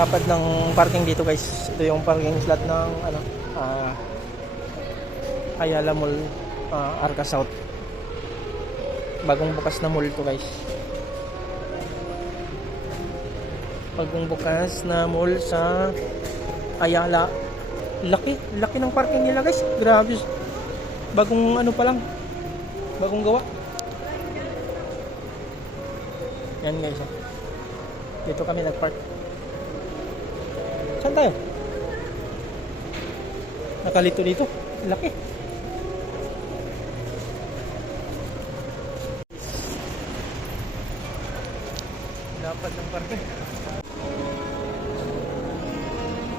lapad ng parking dito guys. Ito yung parking slot ng Ayala Mall, Arca South. Bagong bukas na mall to guys. Bagong bukas na mall sa Ayala. Laki ng parking nila guys. Grabe. Bagong pa lang. Bagong gawa. Yan guys. Dito kami nagpark. Saan tayo? Nakalito dito. Laki. Lapad ng parking.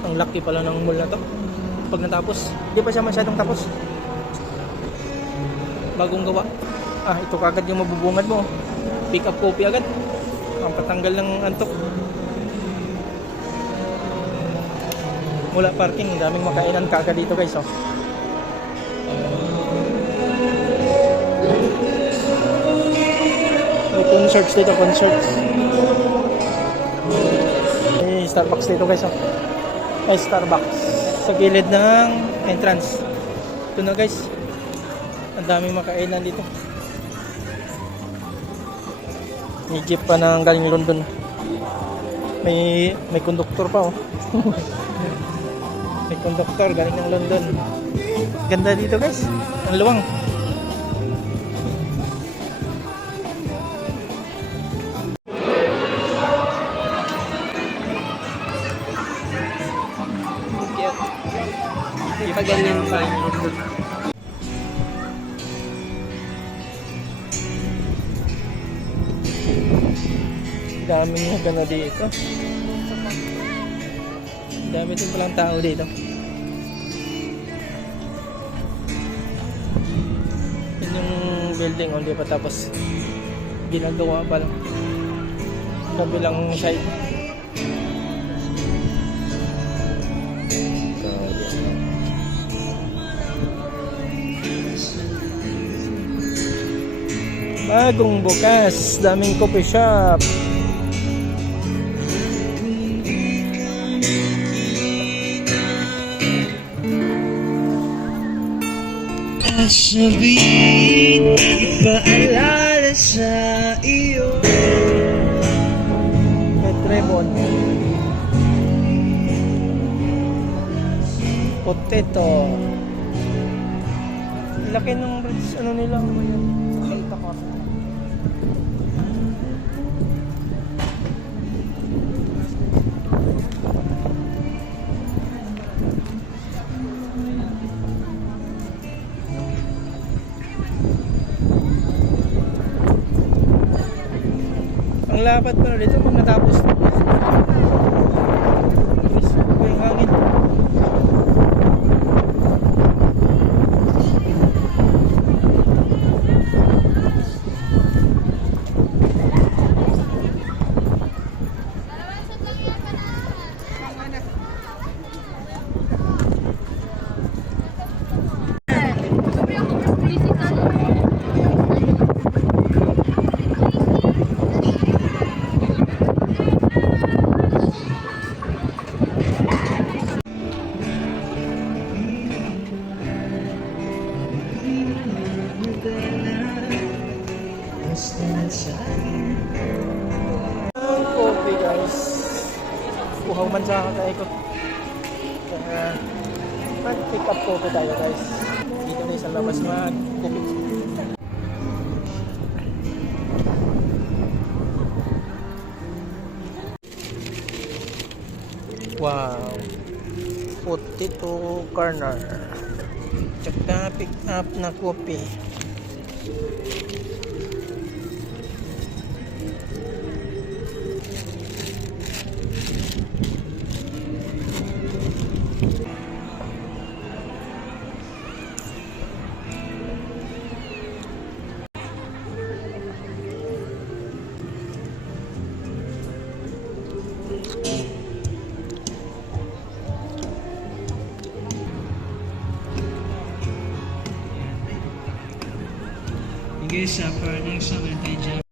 Ang laki pala ng mall na to. Pag natapos, hindi pa siya masyadong tapos. Bagong gawa. Ito kagad yung mabubungad mo. Pick up coffee agad. Ang patanggal ng antok. Mula parking, daming makainan kagad dito guys. May concerts dito, concerts. May Starbucks dito guys. May Starbucks sa gilid ng entrance. Ito na guys. Ang daming makainan dito. May jeep pa na galing London. May konduktor pa May konduktor galing ng London. Ganda dito guys. Ang luwang. Di pa ganyan pa yung London. Daming maganda dito. Dami din palang tao dito. Yun yung building, hindi pa tapos. Ginagawa pa lang. Kabilang side. Bagong bukas. Daming coffee shop. Sabihin, ipaalala sa iyo. Petremon. Potato. Laki ng bridge, nila. Nakita ko. Ang lapad pa dito pag natapos na. Gusto ko yung hangin. Coffee guys. Uhaw man sa kakaikot. Kaya mag-pick up coffee tayo guys. Dito na sa labas mag-coffee. Wow. Potato corner. Tsaka pick up na coffee. Hingga sa parting sa